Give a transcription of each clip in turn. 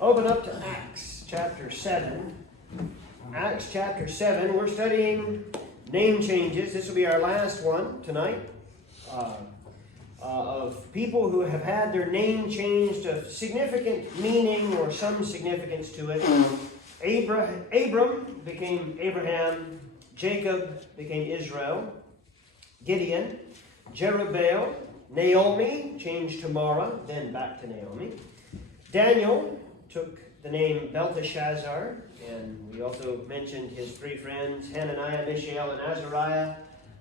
Open up to Acts chapter 7. Acts chapter 7. We're studying name changes. This will be our last one tonight. Of people who have had their name changed of significant meaning or some significance to it. Abram became Abraham. Jacob became Israel. Gideon. Jerubbaal. Naomi changed to Mara, then back to Naomi. Daniel took the name Belteshazzar, and we also mentioned his three friends, Hananiah, Mishael, and Azariah,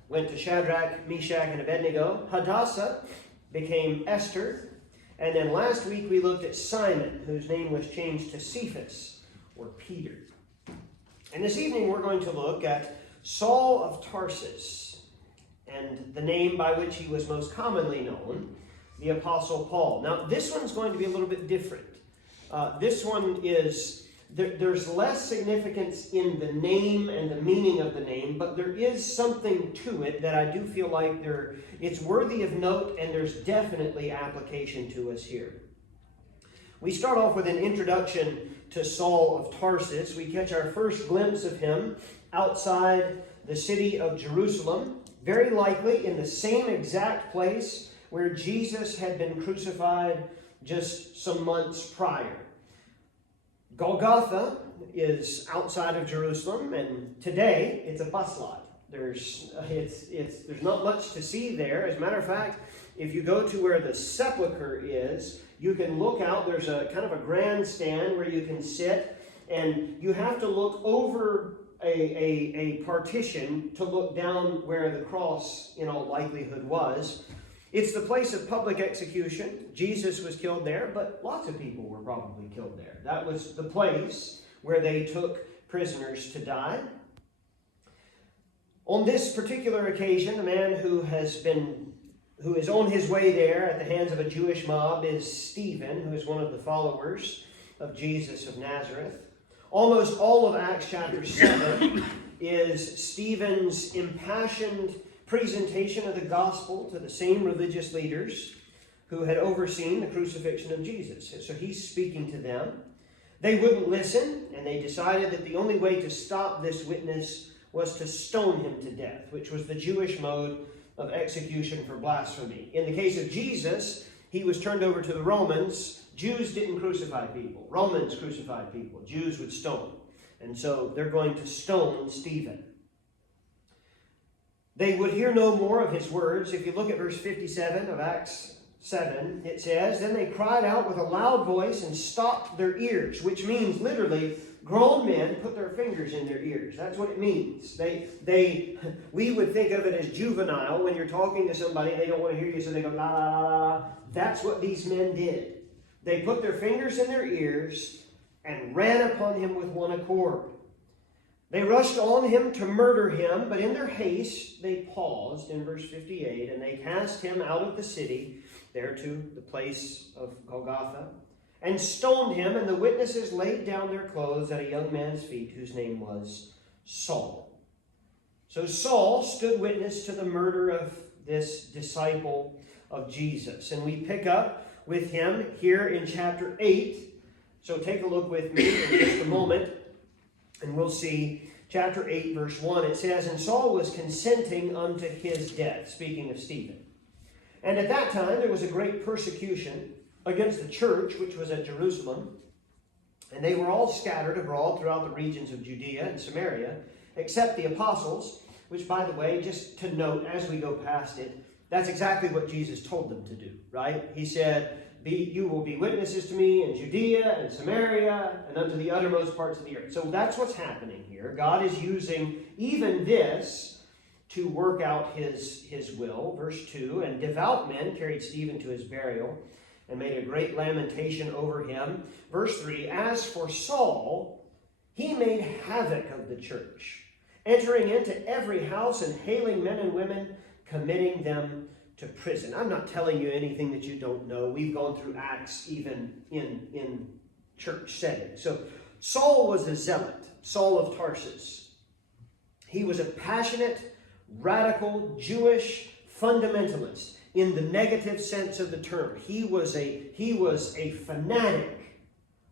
went to Shadrach, Meshach, and Abednego. Hadassah became Esther. And then last week we looked at Simon, whose name was changed to Cephas, or Peter. And this evening we're going to look at Saul of Tarsus, and the name by which he was most commonly known, the Apostle Paul. Now, this one's going to be a little bit different. This one is, there's less significance in the name and the meaning of the name, but there is something to it that I do feel like it's worthy of note, and there's definitely application to us here. We start off with an introduction to Saul of Tarsus. We catch our first glimpse of him outside the city of Jerusalem, very likely in the same exact place where Jesus had been crucified just some months prior. Golgotha is outside of Jerusalem, and today it's a bus lot. There's not much to see there. As a matter of fact, if you go to where the sepulcher is, you can look out. There's a kind of a grandstand where you can sit, and you have to look over a partition to look down where the cross in all likelihood was. It's the place of public execution. Jesus was killed there, but lots of people were probably killed there. That was the place where they took prisoners to die. On this particular occasion, the man who is on his way there at the hands of a Jewish mob is Stephen, who is one of the followers of Jesus of Nazareth. Almost all of Acts chapter 7 is Stephen's impassioned presentation of the gospel to the same religious leaders who had overseen the crucifixion of Jesus. So he's speaking to them. They wouldn't listen, and they decided that the only way to stop this witness was to stone him to death, which was the Jewish mode of execution for blasphemy. In the case of Jesus, he was turned over to the Romans. Jews didn't crucify people. Romans crucified people. Jews would stone. And so they're going to stone Stephen. They would hear no more of his words. If you look at verse 57 of Acts 7, it says, "Then they cried out with a loud voice and stopped their ears," which means literally grown men put their fingers in their ears. That's what it means. We would think of it as juvenile when you're talking to somebody and they don't want to hear you, so they go, la, la, la, la. That's what these men did. They put their fingers in their ears and ran upon him with one accord. They rushed on him to murder him, but in their haste they paused in verse 58, and they cast him out of the city, there to the place of Golgotha, and stoned him, and the witnesses laid down their clothes at a young man's feet, whose name was Saul. So Saul stood witness to the murder of this disciple of Jesus. And we pick up with him here in chapter 8. So take a look with me in just a moment, and we'll see chapter 8, verse 1. It says, "And Saul was consenting unto his death," speaking of Stephen. "And at that time there was a great persecution against the church which was at Jerusalem. And they were all scattered abroad throughout the regions of Judea and Samaria, except the apostles," which, by the way, just to note as we go past it, that's exactly what Jesus told them to do, right? He said, "You will be witnesses to me in Judea and Samaria and unto the uttermost parts of the earth." So that's what's happening here. God is using even this to work out his will. Verse 2, "And devout men carried Stephen to his burial and made a great lamentation over him." Verse 3, "As for Saul, he made havoc of the church, entering into every house and hailing men and women, committing them to prison." I'm not telling you anything that you don't know. We've gone through Acts even in church settings. So Saul was a zealot, Saul of Tarsus. He was a passionate, radical, Jewish fundamentalist in the negative sense of the term. He was a fanatic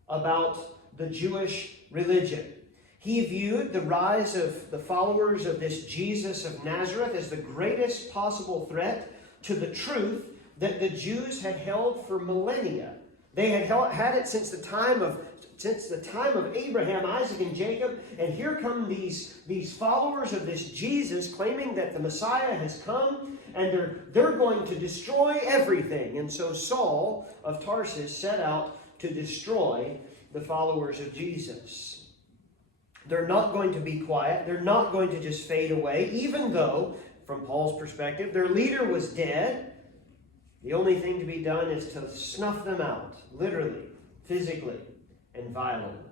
about the Jewish religion. He viewed the rise of the followers of this Jesus of Nazareth as the greatest possible threat to the truth that the Jews had held for millennia. They had had it since the time of Abraham, Isaac, and Jacob, and here come these followers of this Jesus claiming that the Messiah has come, and they're going to destroy everything. And so Saul of Tarsus set out to destroy the followers of Jesus. They're not going to be quiet. They're not going to just fade away, even though, from Paul's perspective, their leader was dead. The only thing to be done is to snuff them out, literally, physically, and violently.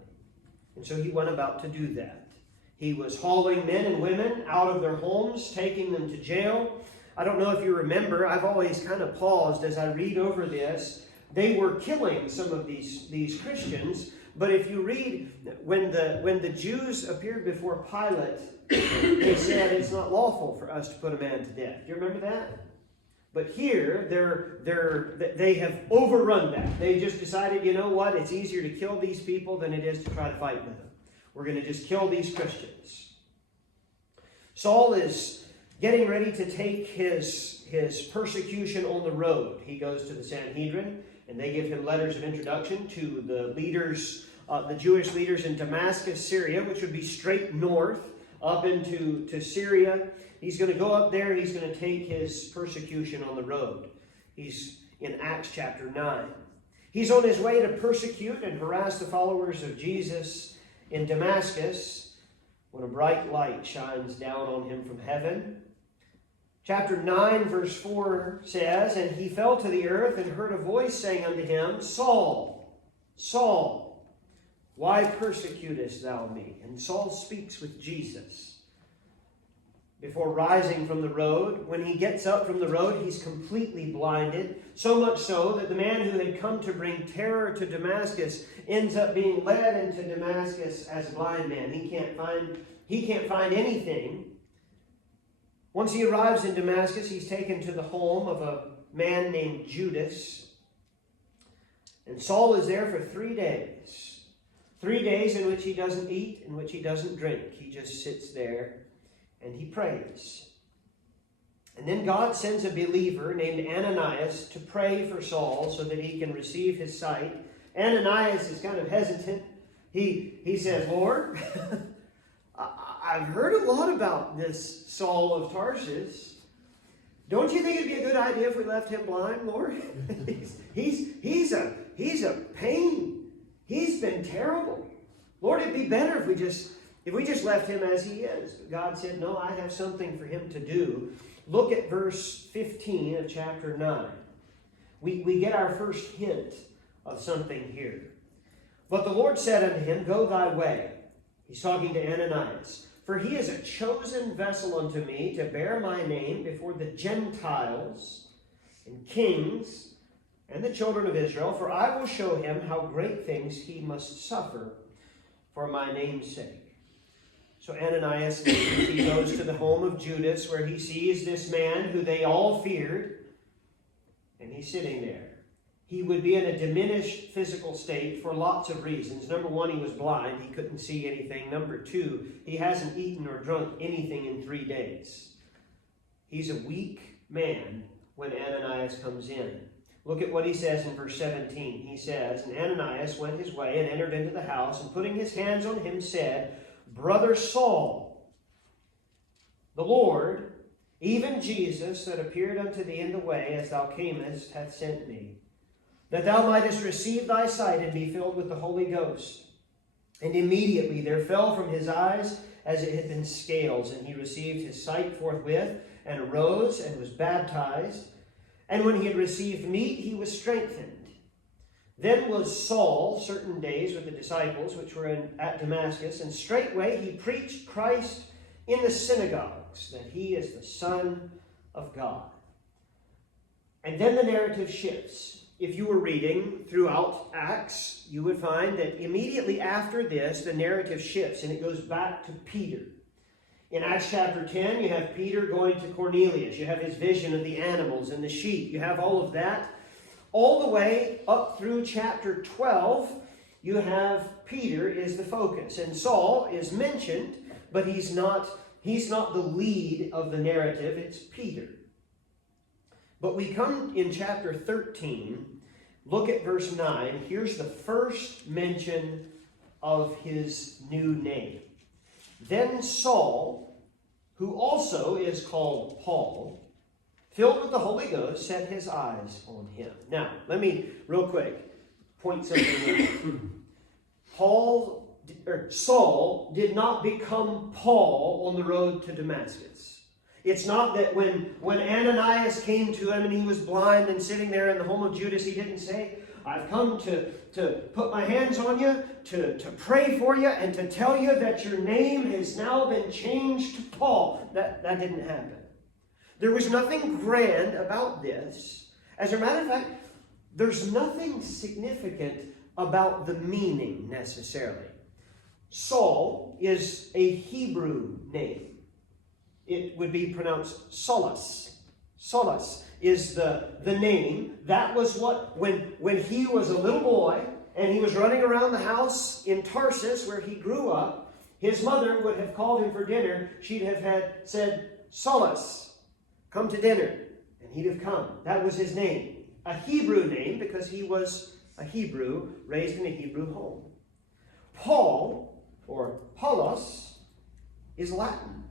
And so he went about to do that. He was hauling men and women out of their homes, taking them to jail. I don't know if you remember, I've always kind of paused as I read over this. They were killing some of these Christians. But if you read, when the Jews appeared before Pilate, they said it's not lawful for us to put a man to death. Do you remember that? But here, they have overrun that. They just decided, you know what? It's easier to kill these people than it is to try to fight with them. We're going to just kill these Christians. Saul is getting ready to take his persecution on the road. He goes to the Sanhedrin, and they give him letters of introduction to the leaders, the Jewish leaders in Damascus, Syria, which would be straight north up into Syria. He's going to go up there. He's going to take his persecution on the road. He's in Acts chapter 9. He's on his way to persecute and harass the followers of Jesus in Damascus when a bright light shines down on him from heaven. Chapter 9, verse 4 says, "And he fell to the earth and heard a voice saying unto him, Saul, Saul, why persecutest thou me?" And Saul speaks with Jesus before rising from the road. When he gets up from the road, he's completely blinded, so much so that the man who had come to bring terror to Damascus ends up being led into Damascus as a blind man. He can't find anything. Once he arrives in Damascus, he's taken to the home of a man named Judas. And Saul is there for 3 days. 3 days in which he doesn't eat, in which he doesn't drink. He just sits there and he prays. And then God sends a believer named Ananias to pray for Saul so that he can receive his sight. Ananias is kind of hesitant. He says, "Lord, I've heard a lot about this Saul of Tarsus. Don't you think it'd be a good idea if we left him blind, Lord? he's a pain. He's been terrible. Lord, it'd be better if we just left him as he is." But God said, "No, I have something for him to do." Look at verse 15 of chapter 9. We get our first hint of something here. "But the Lord said unto him, Go thy way." He's talking to Ananias. "For he is a chosen vessel unto me to bear my name before the Gentiles and kings and the children of Israel. For I will show him how great things he must suffer for my name's sake." So Ananias, he goes to the home of Judas, where he sees this man who they all feared, and he's sitting there. He would be in a diminished physical state for lots of reasons. Number one, he was blind. He couldn't see anything. Number two, he hasn't eaten or drunk anything in 3 days. He's a weak man when Ananias comes in. Look at what he says in verse 17. He says, "And Ananias went his way and entered into the house, and putting his hands on him said, Brother Saul, the Lord, even Jesus that appeared unto thee in the way as thou camest, hath sent me, that thou mightest receive thy sight and be filled with the Holy Ghost. And immediately there fell from his eyes as it had been scales, and he received his sight forthwith, and arose and was baptized. And when he had received meat, he was strengthened. Then was Saul certain days with the disciples which were at Damascus, and straightway he preached Christ in the synagogues, that he is the Son of God." And then the narrative shifts. If you were reading throughout Acts, you would find that immediately after this, the narrative shifts and it goes back to Peter. In Acts chapter 10, you have Peter going to Cornelius. You have his vision of the animals and the sheep. You have all of that. All the way up through chapter 12, you have Peter is the focus. And Saul is mentioned, but he's not the lead of the narrative. It's Peter. But we come in chapter 13, look at verse 9. Here's the first mention of his new name. Then Saul, who also is called Paul, filled with the Holy Ghost, set his eyes on him. Now, let me, real quick, point something out. Saul did not become Paul on the road to Damascus. It's not that when Ananias came to him and he was blind and sitting there in the home of Judas, he didn't say, I've come to put my hands on you, to pray for you, and to tell you that your name has now been changed to Paul. That didn't happen. There was nothing grand about this. As a matter of fact, there's nothing significant about the meaning necessarily. Saul is a Hebrew name. It would be pronounced Solus. Solus is the name. That was what, when he was a little boy and he was running around the house in Tarsus where he grew up, his mother would have called him for dinner. She'd have said, Solus, come to dinner. And he'd have come. That was his name. A Hebrew name because he was a Hebrew raised in a Hebrew home. Paul, or Paulos, is Latin.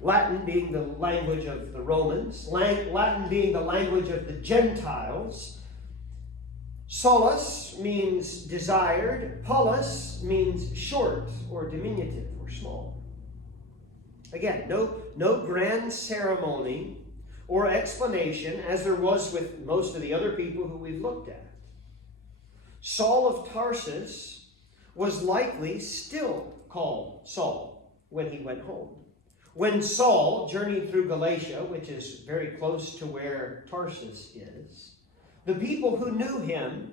Latin being the language of the Romans, Latin being the language of the Gentiles. Solus means desired. Paulus means short or diminutive or small. Again, no grand ceremony or explanation as there was with most of the other people who we've looked at. Saul of Tarsus was likely still called Saul when he went home. When Saul journeyed through Galatia, which is very close to where Tarsus is, the people who knew him,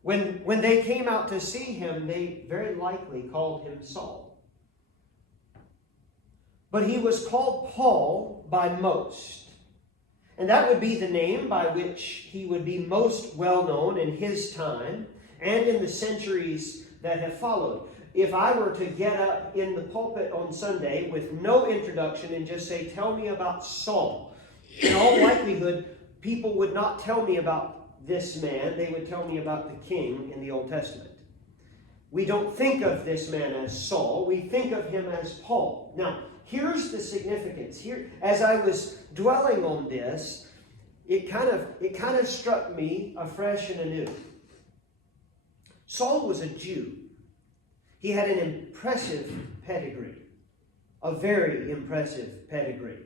when they came out to see him, they very likely called him Saul. But he was called Paul by most. And that would be the name by which he would be most well known in his time and in the centuries that have followed. If I were to get up in the pulpit on Sunday with no introduction and just say, tell me about Saul, in all likelihood, people would not tell me about this man. They would tell me about the king in the Old Testament. We don't think of this man as Saul. We think of him as Paul. Now, here's the significance. Here, as I was dwelling on this, it kind of struck me afresh and anew. Saul was a Jew. He had an impressive pedigree, a very impressive pedigree.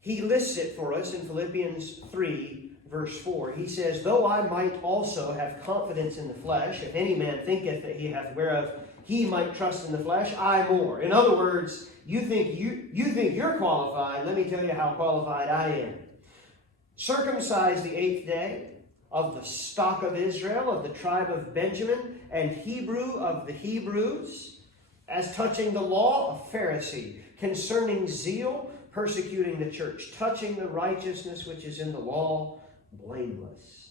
He lists it for us in Philippians 3, verse 4. He says, though I might also have confidence in the flesh, if any man thinketh that he hath whereof he might trust in the flesh, I more. In other words, you think you're qualified. Let me tell you how qualified I am. Circumcised the 8th day, of the stock of Israel, of the tribe of Benjamin, and Hebrew of the Hebrews, as touching the law, a Pharisee, concerning zeal, persecuting the church, touching the righteousness which is in the law, blameless.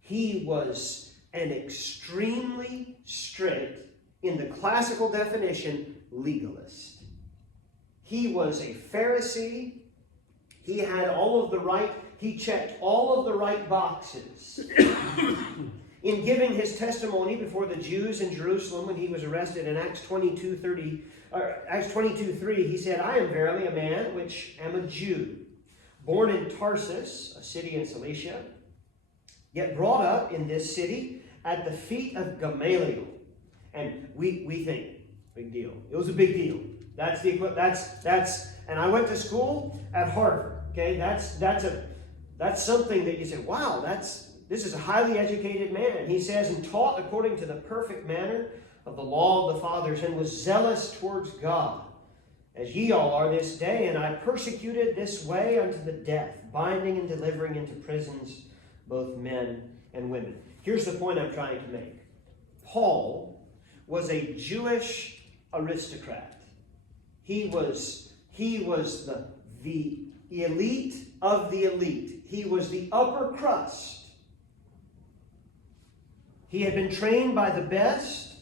He was an extremely strict, in the classical definition, legalist. He was a Pharisee. He had all of the right. He checked all of the right boxes. In giving his testimony before the Jews in Jerusalem when he was arrested in Acts 22:3, he said, I am verily a man which am a Jew, born in Tarsus, a city in Cilicia, yet brought up in this city at the feet of Gamaliel. And we think, big deal. It was a big deal. And I went to school at Harvard. Okay, that's something that you say, wow, this is a highly educated man. He says, and taught according to the perfect manner of the law of the fathers, and was zealous towards God, as ye all are this day. And I persecuted this way unto the death, binding and delivering into prisons both men and women. Here's the point I'm trying to make. Paul was a Jewish aristocrat. He was the elite of the elite. He was the upper crust. He had been trained by the best.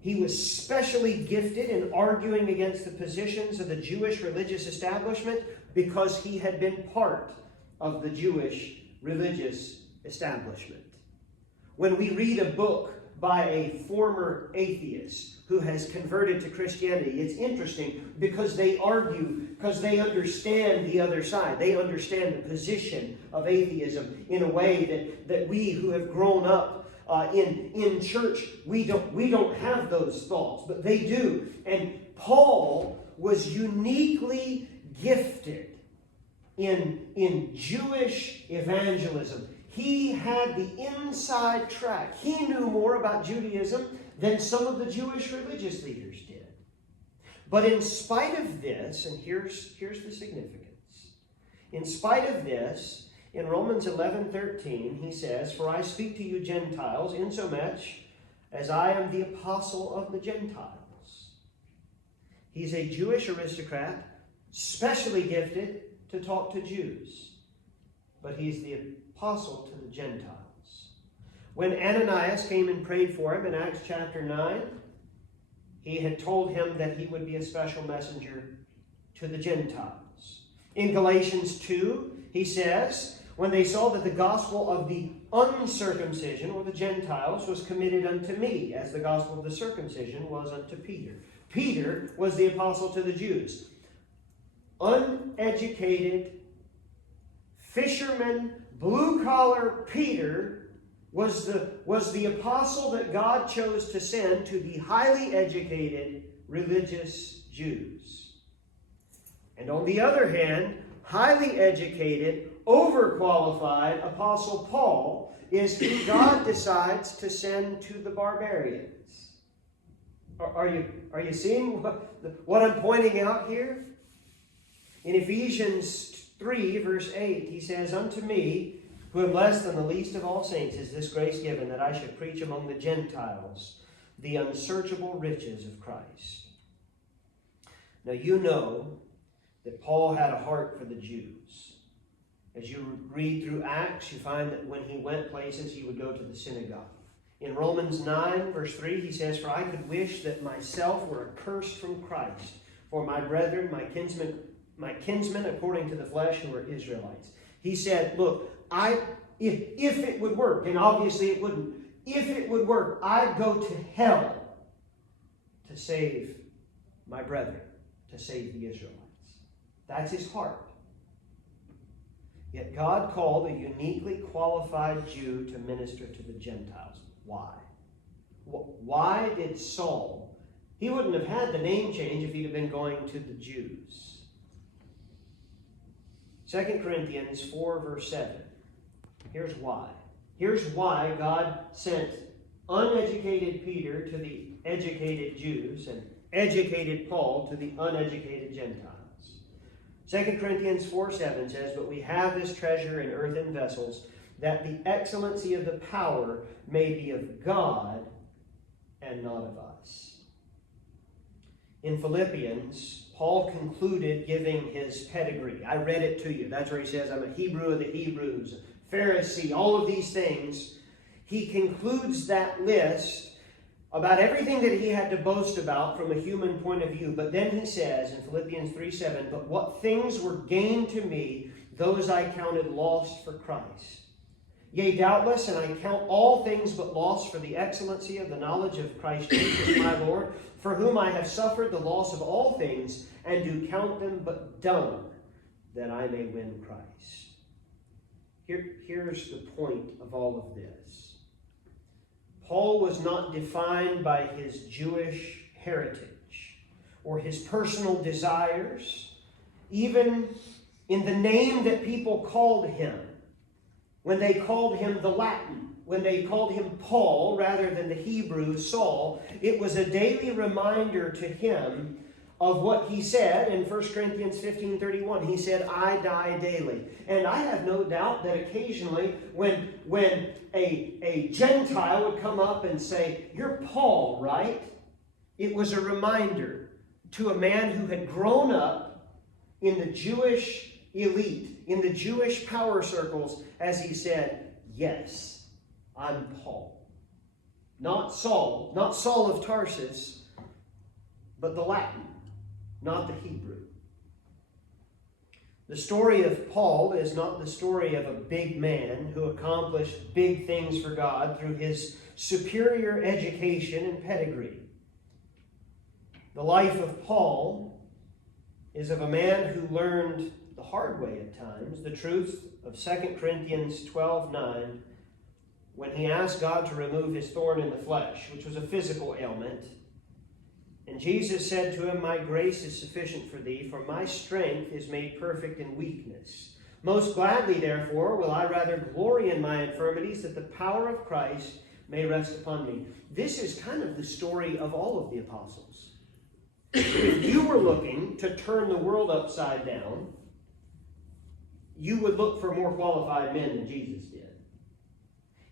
He was specially gifted in arguing against the positions of the Jewish religious establishment because he had been part of the Jewish religious establishment. When we read a book by a former atheist who has converted to Christianity, it's interesting because they argue, because they understand the other side. They understand the position of atheism in a way that we who have grown up in church, we don't have those thoughts, but they do. And Paul was uniquely gifted in Jewish evangelism. He had the inside track. He knew more about Judaism than some of the Jewish religious leaders did. But in spite of this, and here's the significance, in spite of this, in Romans 11:13, he says, "For I speak to you Gentiles, insomuch as I am the apostle of the Gentiles." He's a Jewish aristocrat, specially gifted to talk to Jews. But he's the apostle to the Gentiles. When Ananias came and prayed for him in Acts chapter 9, he had told him that he would be a special messenger to the Gentiles. In Galatians 2, he says, when they saw that the gospel of the uncircumcision, or the Gentiles, was committed unto me, as the gospel of the circumcision was unto Peter. Peter was the apostle to the Jews. Uneducated, fisherman, blue-collar Peter was the apostle that God chose to send to the highly educated religious Jews. And on the other hand, highly educated, overqualified Apostle Paul is who God decides to send to the barbarians. Are you seeing what I'm pointing out here? In Ephesians 3, verse 8, he says, "Unto me, who am less than the least of all saints, is this grace given, that I should preach among the Gentiles the unsearchable riches of Christ." Now you know that Paul had a heart for the Jews. As you read through Acts, you find that when he went places, he would go to the synagogue. In Romans 9, verse 3, he says, "For I could wish that myself were accursed from Christ, for my brethren, my kinsmen according to the flesh, who were Israelites." He said, look, if it would work, and obviously it wouldn't, if it would work, I'd go to hell to save my brethren, to save the Israelites. That's his heart. Yet God called a uniquely qualified Jew to minister to the Gentiles. Why? Why did Saul? He wouldn't have had the name change if he'd have been going to the Jews. 2 Corinthians 4, verse 7. Here's why. Here's why God sent uneducated Peter to the educated Jews and educated Paul to the uneducated Gentiles. 2 Corinthians 4:7 says, "But we have this treasure in earthen vessels, that the excellency of the power may be of God and not of us." In Philippians, Paul concluded giving his pedigree. I read it to you. That's where he says, "I'm a Hebrew of the Hebrews, a Pharisee," all of these things. He concludes that list about everything that he had to boast about from a human point of view. But then he says in Philippians 3:7, "But what things were gained to me, those I counted lost for Christ. Yea, doubtless, and I count all things but loss for the excellency of the knowledge of Christ Jesus my Lord, for whom I have suffered the loss of all things, and do count them but dung, that I may win Christ." Here's the point of all of this. Paul was not defined by his Jewish heritage or his personal desires, even in the name that people called him. When they called him the Latin, when they called him Paul rather than the Hebrew Saul, it was a daily reminder to him of what he said in 1 Corinthians 15:31. He said, "I die daily." And I have no doubt that occasionally when a Gentile would come up and say, "You're Paul, right?" it was a reminder to a man who had grown up in the Jewish elite, in the Jewish power circles, as he said, "Yes, I'm Paul." Not Saul of Tarsus, but the Latin, not the Hebrew. The story of Paul is not the story of a big man who accomplished big things for God through his superior education and pedigree. The life of Paul is of a man who learned the hard way at times the truth of 2 Corinthians 12:9 when he asked God to remove his thorn in the flesh, which was a physical ailment. And Jesus said to him, "My grace is sufficient for thee, for my strength is made perfect in weakness. Most gladly, therefore, will I rather glory in my infirmities, that the power of Christ may rest upon me." This is kind of the story of all of the apostles. If you were looking to turn the world upside down, you would look for more qualified men than Jesus did.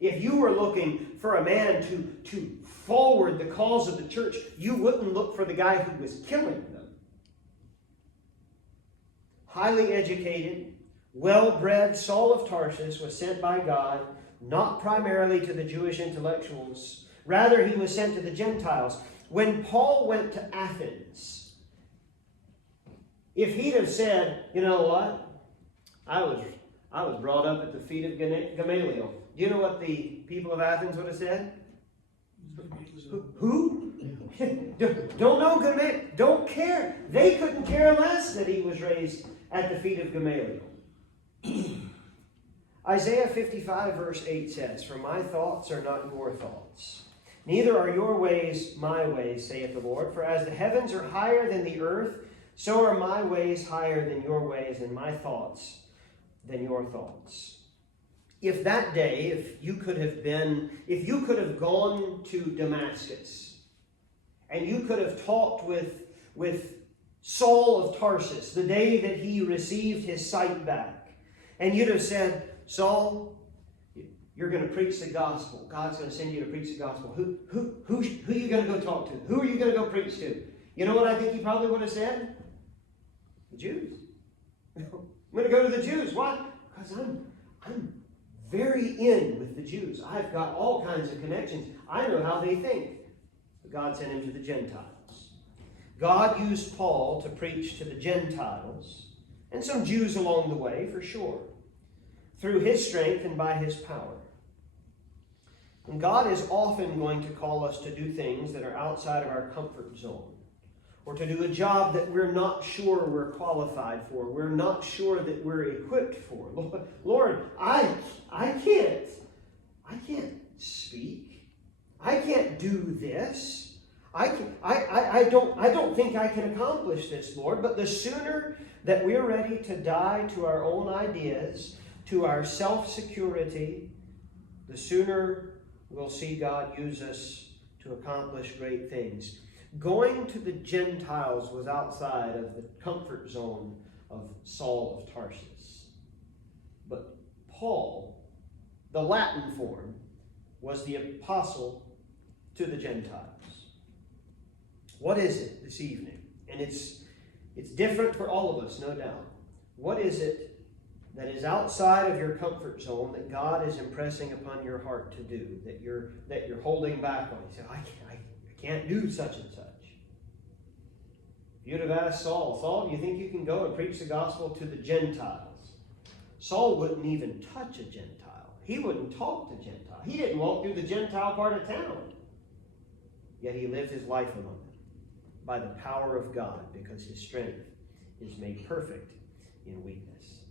If you were looking for a man to forward the cause of the church, you wouldn't look for the guy who was killing them. Highly educated, well-bred Saul of Tarsus was sent by God not primarily to the Jewish intellectuals. Rather, he was sent to the Gentiles. When Paul went to Athens, if he'd have said, "You know what? I was brought up at the feet of Gamaliel." Do you know what the people of Athens would have said? Who? Don't know Gamaliel. Don't care. They couldn't care less that he was raised at the feet of Gamaliel. Isaiah 55 verse 8 says, "For my thoughts are not your thoughts, neither are your ways my ways, saith the Lord. For as the heavens are higher than the earth, so are my ways higher than your ways, and my thoughts than your thoughts." If that day, if you could have gone to Damascus, and you could have talked with Saul of Tarsus the day that he received his sight back, and you'd have said, "Saul, you're going to preach the gospel. God's going to send you to preach the gospel. Who are you going to go talk to? Who are you going to go preach to?" You know what I think he probably would have said? The Jews. I'm going to go to the Jews. Why? Because I'm very in with the Jews. I've got all kinds of connections. I know how they think. But God sent him to the Gentiles. God used Paul to preach to the Gentiles, and some Jews along the way, for sure, through his strength and by his power. And God is often going to call us to do things that are outside of our comfort zone, or to do a job that we're not sure we're qualified for. We're not sure that we're equipped for. Lord, I can't speak. I can't do this. I don't think I can accomplish this, Lord. But the sooner that we're ready to die to our own ideas, to our self-security, the sooner we'll see God use us to accomplish great things. Going to the Gentiles was outside of the comfort zone of Saul of Tarsus. But Paul, the Latin form, was the apostle to the Gentiles. What is it this evening? And it's different for all of us, no doubt. What is it that is outside of your comfort zone that God is impressing upon your heart to do, that you're holding back on? You say, I can't do such and such. If you'd have asked Saul, "Do you think you can go and preach the gospel to the Gentiles?" Saul wouldn't even touch a Gentile. He wouldn't talk to Gentiles. He didn't walk through the Gentile part of town. Yet he lived his life among them by the power of God, because his strength is made perfect in weakness.